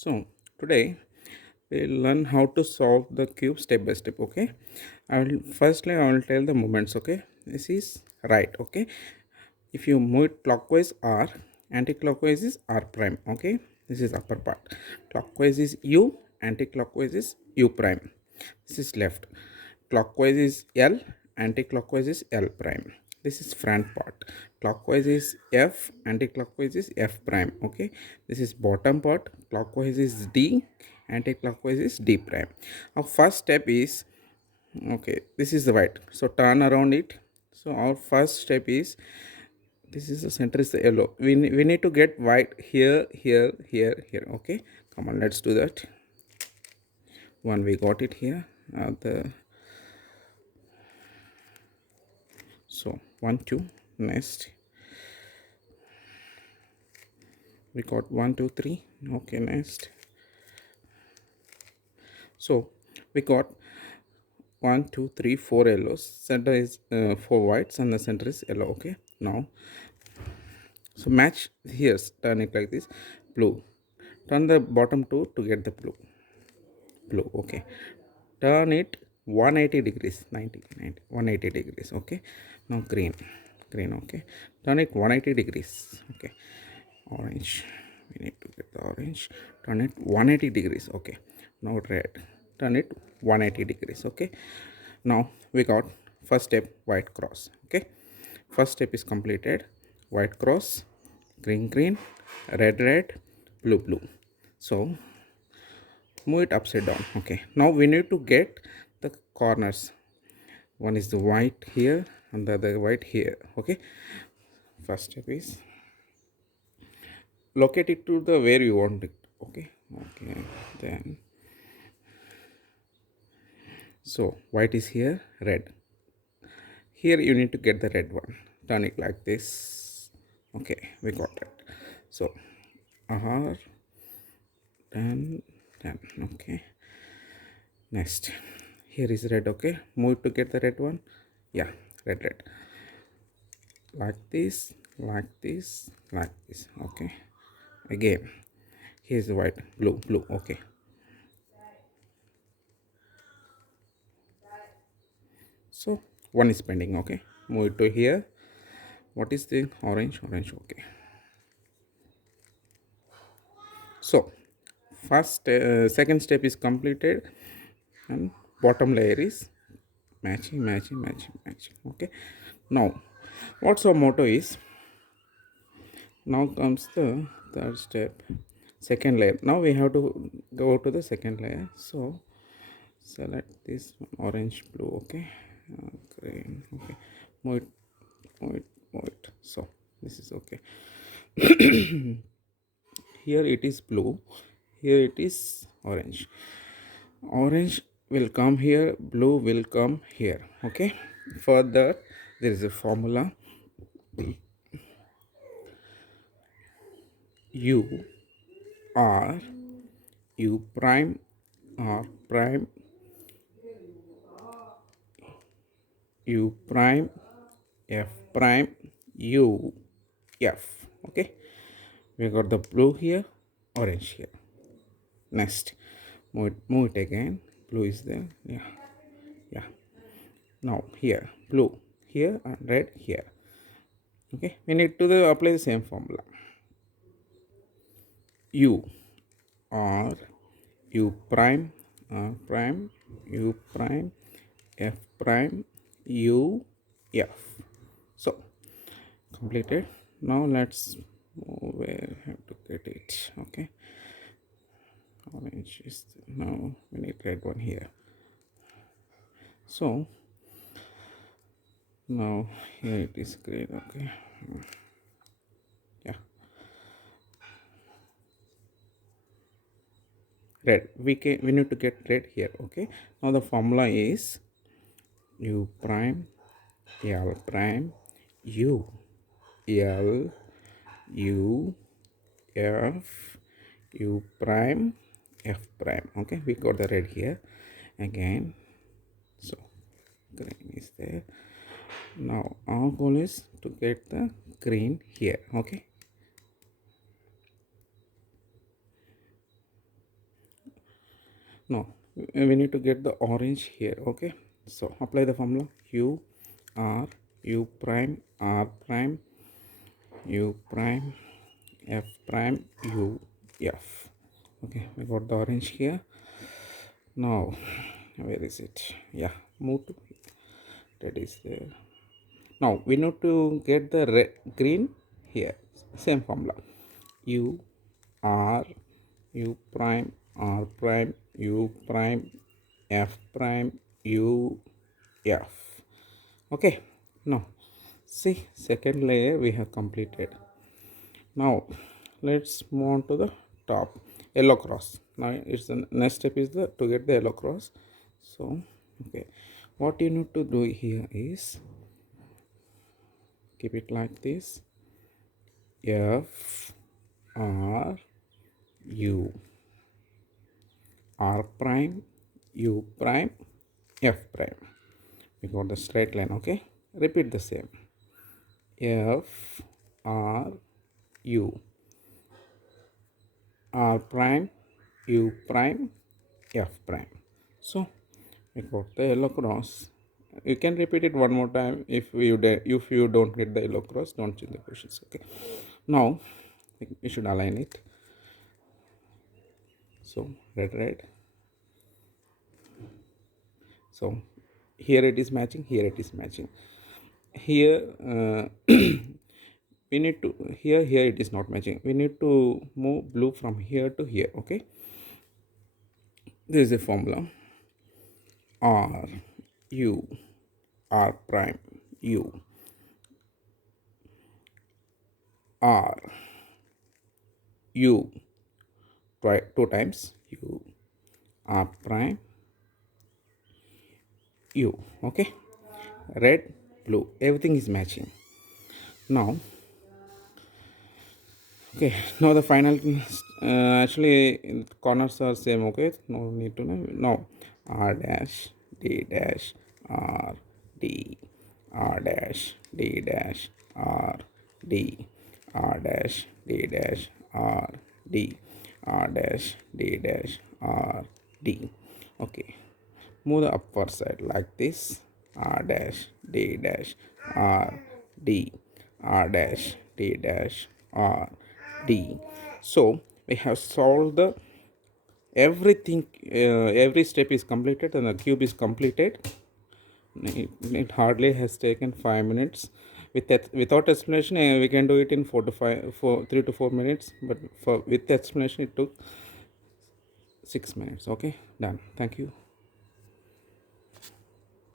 So today we'll learn how to solve the cube step by step. Okay, I will tell the movements. Okay, this is right. Okay, if you move it clockwise r, anti-clockwise is r prime. Okay, this is upper part. Clockwise is u, anti-clockwise is u prime. This is left. Clockwise is l, anti-clockwise is l prime. This is front part. Clockwise is f, anti-clockwise is f prime. Okay, this is bottom part. Clockwise is d, anti-clockwise is d prime. Our first step is, okay, this is the right, so turn around it. So our first step is, this is the center is the yellow. We need to get white here, here. Okay, come on, let's do that. One, we got it here. The So 1 2, next we got 1 2 3. Okay, next, so we got 1 2 3 4 yellows, center is 4 whites, and the center is yellow. Okay, now, so match here, turn it like this. Blue, turn the bottom two to get the blue. Okay, turn it 180 degrees, 180 degrees. Okay, now green. Okay, turn it 180 degrees. Okay, orange, we need to get the orange. Turn it 180 degrees. Okay, now red, turn it 180 degrees. Okay, now we got first step, white cross. Okay, first step is completed. White cross, green, red, blue. So move it upside down. Okay, now we need to get the corners. One is the white here and the other white here. Okay, first step is locate it to the where you want it. Okay, then, so white is here, red here. You need to get the red one. Turn it like this. Okay, we got it. So r 10. Okay, next, here is red. Okay, move to get the red one. Yeah, red, like this, like this. Okay, again, here's the white, blue. Okay, so one is pending. Okay, move it to here. What is the orange? Okay, so first second step is completed, and bottom layer is matching. Okay, now what's our motto is, now comes the third step, second layer. Now we have to go to the second layer. So select this orange, blue. Okay, green. Okay, move it. So this is okay. Here it is blue, here it is orange will come here, blue will come here. Okay, for that there is a formula. U r u prime r prime u prime f prime u f. Okay, we got the blue here, orange here. Next, move it again. Blue is there. Yeah. Now here, blue here and red here. Okay, we need to apply the same formula. U r u prime r prime u prime f prime u f. So completed. Now let's move where I have to get it. Okay, orange is now we need red one here. So now here it is green. Okay, yeah, red. We need to get red here. Okay, now the formula is u prime l prime u l u f u prime f prime. Okay, we got the red here again. So green is there. Now our goal is to get the green here. Okay, No, we need to get the orange here. Okay, so apply the formula. U r u prime r prime u prime f prime u f. Okay, we got the orange here. Now where is it? Yeah, move to that is there. Now we need to get the red, green here. Same formula. U r u prime r prime u prime f prime u f. Okay, now see, second layer we have completed. Now let's move on to the top, yellow cross. Now it's the next step is the to get the yellow cross. So okay, what you need to do here is keep it like this. F R U R prime U prime F prime. We got the straight line. Okay, repeat the same. F R U R prime U prime F prime. So we got the yellow cross. You can repeat it one more time. If you don't get the yellow cross, don't change the questions. Okay, now we should align it. So red. So here it is matching, here it is matching. Here we need to, here it is not matching. We need to move blue from here to here. Okay, this is a formula. R U R prime U R U two times U R prime U. Okay, red blue, everything is matching. Now okay, now the final actually corners are same. Okay, no need to know. Now r dash d dash r d r dash d dash r d r dash d dash r d r dash d dash r d. Okay, move the upward side like this. R dash d dash r d r dash d dash r d. So we have solved the everything. Every step is completed and the cube is completed. It hardly has taken 5 minutes. With that, without explanation, we can do it in 3 to 4 minutes, but for with explanation it took 6 minutes. Okay, done. Thank you.